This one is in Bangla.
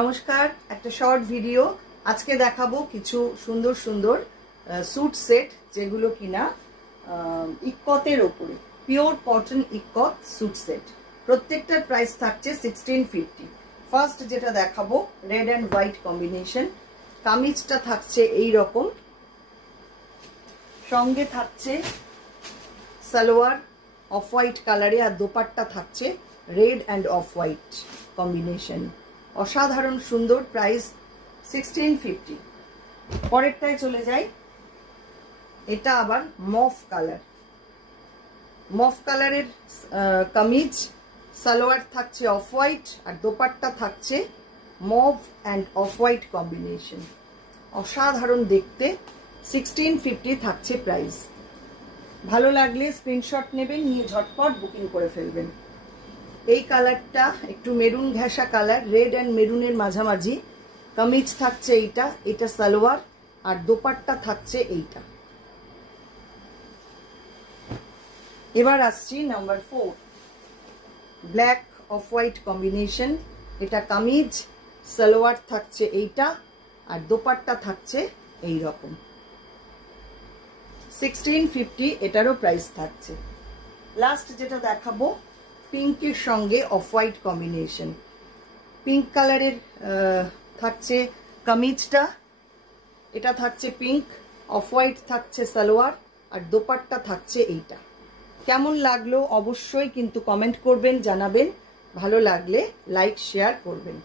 নমস্কার, একটা শর্ট ভিডিও আজকে দেখাবো কিছু সুন্দর সুন্দর স্যুট সেট যেগুলো কিনা ইক্কতের উপরে pure cotton ikkat suit set. প্রত্যেকটার প্রাইস থাকছে 1650। ফার্স্ট যেটা দেখাবো রেড অ্যান্ড হোয়াইট কম্বিনেশন। কামিজটা থাকছে এই রকম, সঙ্গে থাকছে সালোয়ার অফ হোয়াইট কালারে, আর দোপাট্টা থাকছে red and off white combination. অসাধারণ সুন্দর, প্রাইস 1650। পরেরটায় চলে যাই, এটা আবার মফ কালার, মফ কালারের কামিজ, সালোয়ার থাকছে অফ হোয়াইট আর দোপাট্টা থাকছে mauve and off white combination. অসাধারণ দেখতে, 1650 থাকছে প্রাইস। ভালো লাগলে স্ক্রিনশট নেবেন, নিয়ে ঝটপট বুকিং করে ফেলবেন। এই কালারটা একটু মেরুন ঘেঁষা কালার, রেড অ্যান্ড মেরুনের মাঝামাঝি। কামিজ থাকছে এইটা, এটা সালোয়ার আর দোপাট্টা থাকছে এইটা। এবার আসছি number 4, black off white combination. এটা কামিজ, সালোয়ার থাকছে এইটা আর দোপাট্টা থাকছে এই রকম। 1650 এটারও প্রাইস থাকছে। লাস্ট যেটা দেখাবো পিঙ্কের সঙ্গে অফ হোয়াইট কম্বিনেশন। পিঙ্ক কালারের থাকছে কামিজটা, এটা থাকছে পিঙ্ক, অফ হোয়াইট থাকছে সালোয়ার আর দোপাট্টা থাকছে এইটা। কেমন লাগলো অবশ্যই কিন্তু কমেন্ট করবেন, জানাবেন। ভালো লাগলে লাইক শেয়ার করবেন।